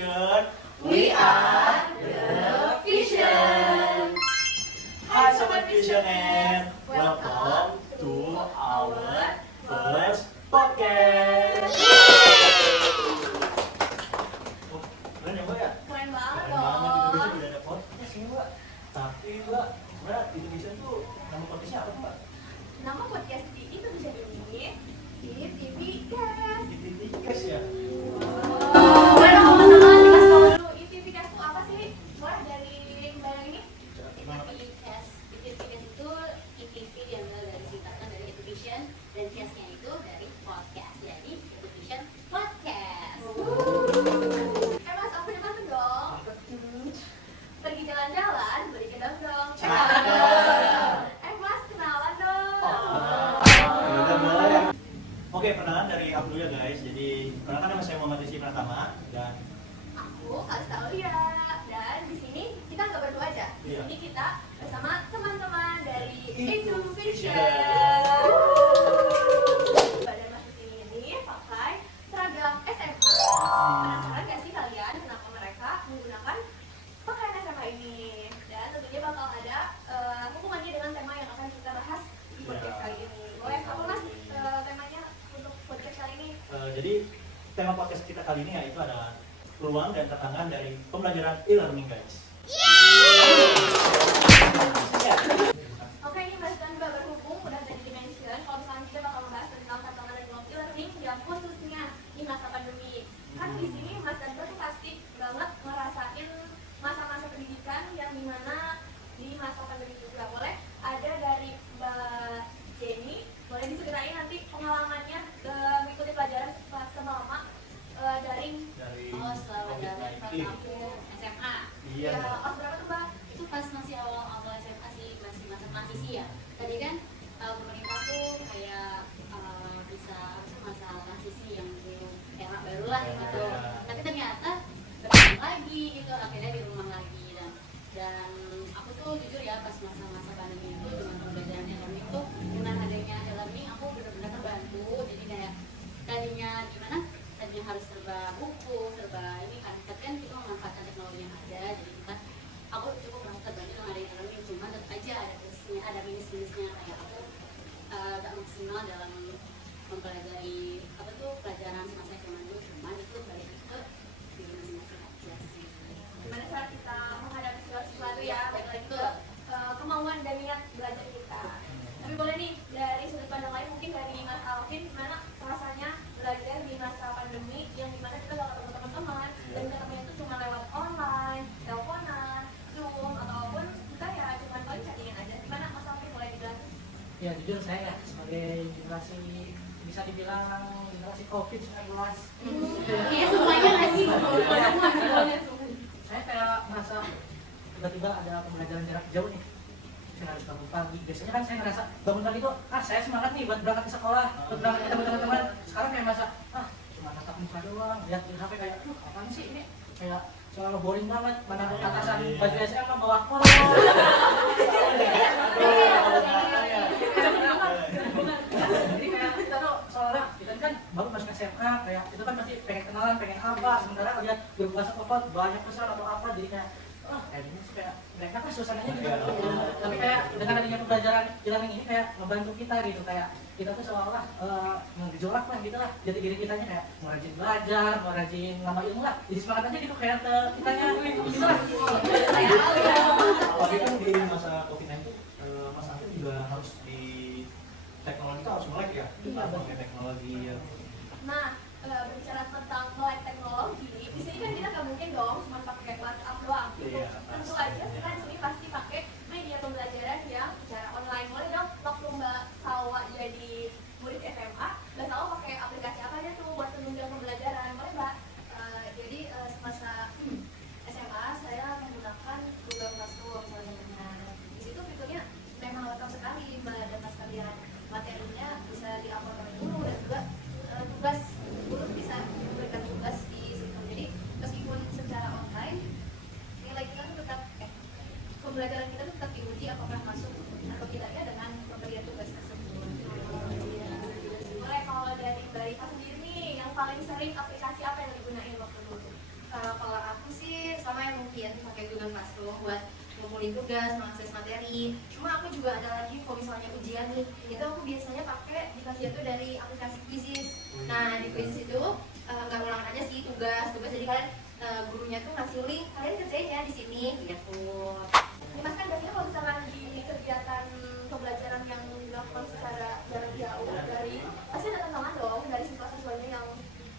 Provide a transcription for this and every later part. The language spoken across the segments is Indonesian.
Vision. We are the Vision. Hai Sobat Vision and welcome to our first podcast. Oh, keren ya Mbak ya? Keren banget Keren banget, dong. Indonesia tidak ada podcast ini Mbak. Tapi Mbak, sebenarnya Indonesia tuh nama podcastnya apa Mbak? Nama podcast di Indonesia ini ITV Cast. ITV Cast ya? Boleh dong teman-teman dikasih tahu dulu ITV Cast itu apa sih? Boleh dari Mbak yang ini? ITV Cast itu ITV yang dari singkatan dari Education dan Cast-nya itu dari podcast, jadi Education Podcast. Mas, aku udah masuk dong. Pergi jalan-jalan, beli kedong dong. Mas, kenalan dong. Udah mulai. Oke, perkenalan dari aku dulu ya guys. Jadi, perkenalkan nama saya Muhammad Rizky Pratama dan Aku Kastalia dan di sini kita nggak berdua aja. Di Iya. sini kita bersama teman-teman dari Itu Education. Vision. Pada masuk sini ini pakai seragam SMA. Penasaran nggak sih kalian kenapa mereka menggunakan pakaian SMA ini? Dan tentunya bakal ada hubungannya dengan tema yang akan kita bahas di podcast kali ini. Boleh apa mas temanya untuk podcast kali ini? Jadi tema podcast kita kali ini yaitu adalah peluang dan tantangan dari pembelajaran e-learning guys. Ya. Oke, ini Mas dan Mbak berhubung udah dari dimension. Kalau misalnya kita bakal membahas tentang tantangan dari peluang e-learning yang khususnya di masa pandemi. Kan di sini Mas dan Mbak tuh pasti banget ngerasain masa-masa pendidikan yang dimana di masa pandemi juga. Boleh ada dari Mbak Jenny, boleh diceritain nanti pengalamannya mengikuti pelajaran selama daring. Oh, selama daring pas aku SMA. Iya. Kelas berapa tuh Mbak? Itu pas masih awal-awal SMA sih, masih masa transisi ya. Tadi kan pemerintah tuh kayak bisa masa transisi yang belum era baru lah gitu. Tapi ternyata berbalik lagi gitu, akhirnya di rumah lagi dan aku tuh jujur ya pas masa-masa pandemi itu dengan pembelajaran e-learning tuh dengan adanya e-learning aku benar-benar terbantu. Jadi kayak tadinya harus serba buku, serba ini kan, tapi kan kita memanfaatkan teknologi yang ada, jadi aku cukup merasa terbantu dengan adanya e-learning. Cuma tetap aja ada plusnya, ada minus-minusnya, kayak aku gak maksimal dalam mempelajari pelajaran semasa SMA dulu. Cuman itu balik ke diri masing-masing aja sih. Gimana cara kita menghadapi sesuatu ya, balik lagi ke kemauan dan minat belajar kita. Tapi boleh nih dari sudut pandang lain, mungkin dari Mas Alvin, gimana rasanya belajar di masa pandemi yang dimana kita gak ketemu teman-teman dan ketemunya itu cuma lewat online, teleponan, zoom, ataupun kita ya cuma paling chattingan aja. Gimana Mas Alvin, boleh dijelasin? Ya jujur saya sebagai generasi bisa dibilang generasi COVID-19. Iya semuanya nggak sih? Saya kayak merasa tiba-tiba ada pembelajaran jarak jauh nih. Saya harus bangun pagi. Biasanya kan saya ngerasa bangun pagi itu saya semangat nih buat berangkat ke sekolah, buat berangkat ketemu teman-teman. Sekarang kayak masa cuma tatap muka doang, lihat di HP kayak apaan sih ini? Kayak selalu boring banget. Mana atasan baju SMA bawah kolor. Jadi kayak kita tuh seolah kita kan baru masuk SMA, kayak itu kan masih pengen kenalan, pengen apa, sementara lihat grup WhatsApp apa banyak pesan atau apa, jadi kayak kayak gini sih, kayak mereka kan suasananya gitu. Tapi kayak dengan adanya pembelajaran e-learning ini kayak membantu kita gitu, kayak kita tuh seolah-olah ngejolak lah gitu lah jati diri kitanya, kayak mau rajin belajar, mau rajin nambah ilmu lah, jadi semangat aja gitu kayak kitanya gitu lah. Apalagi kan di masa COVID-19 Mas Afif juga harus di teknologi itu harus melek ya. Iya, pakai teknologi ya. Nah, berbicara tentang melek teknologi, di sini kan kita nggak mungkin dong cuma pakai WhatsApp doang. Iya, Tentu aja kita di sini pasti pakai media pembelajaran yang secara online. Boleh dong waktu Mbak Salwa jadi murid SMA, Mbak Salwa pakai aplikasi apa aja tuh buat penunjang pembelajaran? Boleh Mbak? Jadi semasa SMA saya menggunakan Google Classroom salah satunya. Di situ fiturnya memang lengkap sekali Mbak, dan pas kalian materinya bisa di-upload oleh guru dan juga tugas guru bisa memberikan tugas di situ. Jadi meskipun secara online nilai kita tuh tetap pembelajaran kita tuh tetap diuji apakah masuk atau tidaknya dengan pemberian tugas tersebut. Boleh kalau dari Mbak Rita sendiri nih, yang paling sering aplikasi apa yang digunain waktu dulu? Kalau aku sih sama yang mungkin pakai Google Classroom buat ngumpulin tugas, mengakses materi. Cuma aku juga ada lagi kalau misalnya ujian nih, itu aku biasanya pakai dikasih itu dari aplikasi Quizzes. Nah di Quizzes itu nggak ngulang aja sih tugas jadi kalian gurunya tuh ngasih link, kalian kerjain ya di sini gitu. Ini Mas kan biasanya kalau misalkan di kegiatan pembelajaran yang dilakukan secara jarak jauh dari pasti ada tantangan dong dari siswa-siswanya yang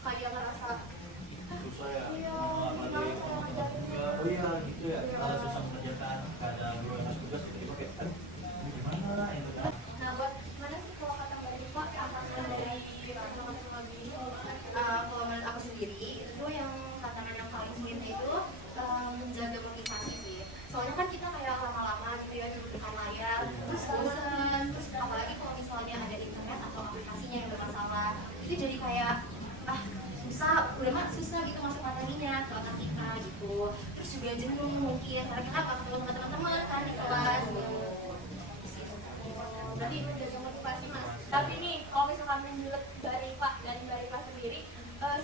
kayak ngerasa Susah ya. iya, Apalagi gimana cara ngajarinnya. oh iya gitu ya. Kalau susah mengerjakan kadang dua tugas itu kayak aduh ini gimana itu kan. Nah, buat gimana sih kalau kata Mbak Rifa tantangan dari teman-teman ini? Kalau menurut aku sendiri itu yang tantangan yang paling sulit itu menjaga motivasi sih. Soalnya kan kita kayak lama-lama gitu ya duduk depan layar, terus bosan, terus apalagi kalau misalnya ada internet atau aplikasinya yang bermasalah, itu jadi kayak susah, udah mah susah gitu masuk materinya ke otak kita gitu. Terus juga jenuh mungkin, karena kita nggak ketemu sama teman-teman kan di kelas gitu. Berarti menjaga motivasi Mas. Tapi nih kalau misalkan menurut Mbak Rifa dan Mbak Rifa sendiri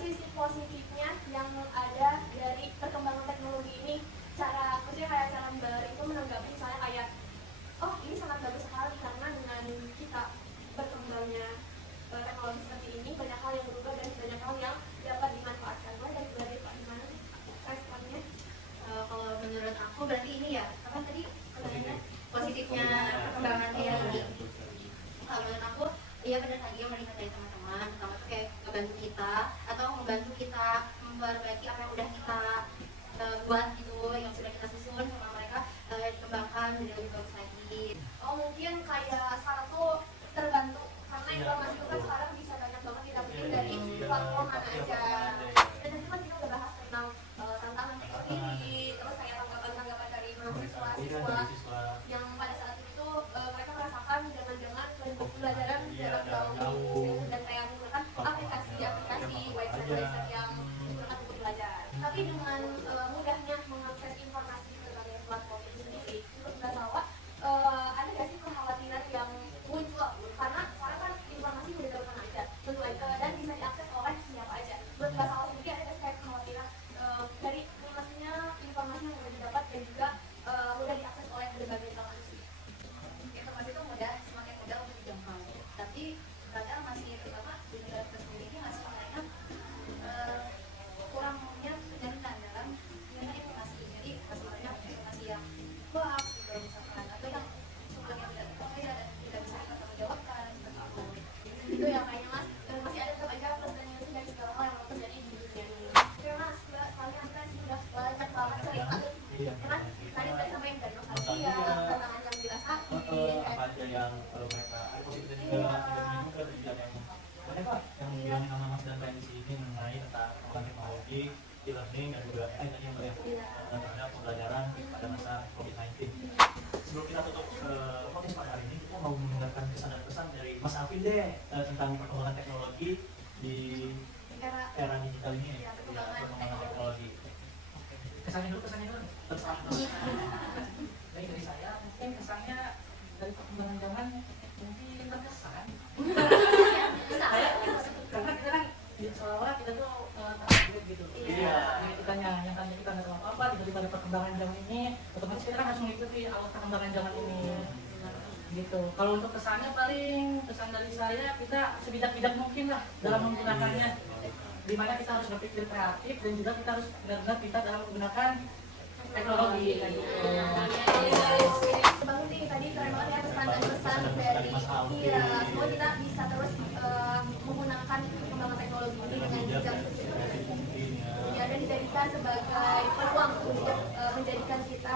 sisi positifnya yang ada dari perkembangan teknologi ini, maksudnya kayak cara Mbak Rifa menanggapi misalnya kayak oh ini sangat bagus sekali karena dengan kita berkembangnya teknologi seperti ini banyak hal yang berubah dan banyak hal yang dapat dimanfaatkan. Dari Mbak Rifa gimana sih responnya? Kalau menurut aku berarti ini ya apa tadi pertanyaannya positifnya perkembangan AI ini. Kalau menurut aku iya benar tadi yang melihat dari teman-teman pertama tuh kayak membantu kita atau membantu kita memperbaiki apa yang udah kita buat gitu yang sudah kita susun sama mereka dikembangkan menjadi lebih bagus lagi. Oh mungkin kayak sekarang tuh terbantu karena informasi itu kan sekarang bisa banyak banget didapetin dari platform mana aja. Dan nanti kan kita udah bahas tentang tantangan teknologi, terus kayak tanggapan-tanggapan dari mahasiswa-siswa yang pada saat itu mereka merasakan jangan-jangan pembelajaran jarak jauh dan kayak menggunakan aplikasi website yang digunakan untuk belajar. Tapi dengan mudahnya mengakses informasi berbagai platform itu sendiri, menurut Mbak Salwa ada nggak sih kekhawatiran yang muncul karena sekarang kan informasi udah dari mana aja, tentu aja dan bisa diakses oleh siapa aja. Menurut Mbak Salwa sendiri ada nggak sih kayak kekhawatiran dari maksudnya informasi yang mudah didapat dan juga mudah diakses oleh berbagai kalangan sih? Informasi itu mudah, semakin mudah untuk dijangkau. Tapi kadang masih terutama di negara kita sendiri ini masih banyak kurang punya penjaminan dalam gimana informasi. Jadi masih banyak informasi yang hoax gitu misalkan atau yang sumbernya tidak terpercaya dan tidak bisa dipertanggungjawabkan seperti itu. Itu ya kayaknya Mas, dan masih ada tetap aja pertanyaan itu dari segala hal yang terjadi di dunia ini. Oke Mas, Mbak, soalnya kan sudah banyak banget cerita. Iya. Kan tadi udah sampaikan dari nostalgia, tantangan yang dirasain, apa aja yang mereka positif dan juga negatif juga dan yang banyak pak yang bilangin sama Mas dan Pensi ini mengenai tentang teknologi, e-learning dan juga AI tadi yang terhadap pembelajaran pada masa COVID-19. Sebelum kita tutup podcast pada hari ini, kita mau mendengarkan kesan dan pesan dari Mas Alvin deh tentang perkembangan teknologi di era digital ini ya, perkembangan teknologi. Kesannya dulu terserah. Dari saya mungkin kesannya dari perkembangan zaman mungkin terkesan. Karena kita kan seolah kita tuh terupgrade gitu. Iya. Kita yang tanya kita nggak tahu apa-apa, tiba-tiba ada perkembangan zaman ini, otomatis kita kan harus mengikuti alur perkembangan zaman ini. Gitu. Kalau untuk kesannya paling kesan dari saya kita sebijak-bijak mungkin lah dalam menggunakannya. Dimana kita harus berpikir kreatif dan juga kita harus benar-benar kita dalam menggunakan teknologi kayak gitu. Banget nih tadi keren banget ya pesan dan pesan dari semoga kita bisa terus menggunakan perkembangan teknologi ini dengan bijak ya dan dijadikan sebagai peluang untuk menjadikan kita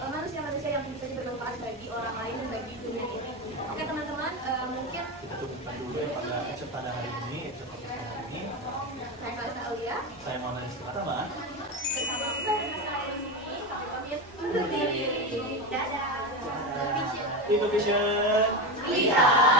manusia-manusia yang bisa bermanfaat bagi orang lain dan bagi dunia ini. Oke teman-teman, mungkin Dulu pada episode pada hari ini, episode hari ini. saya Kalisa Aulia Saya Muhammad Rizky Pratama bersama Mbak Rina di sini. Kami pamit undur diri. Dadah. Itu Vision. Lihat.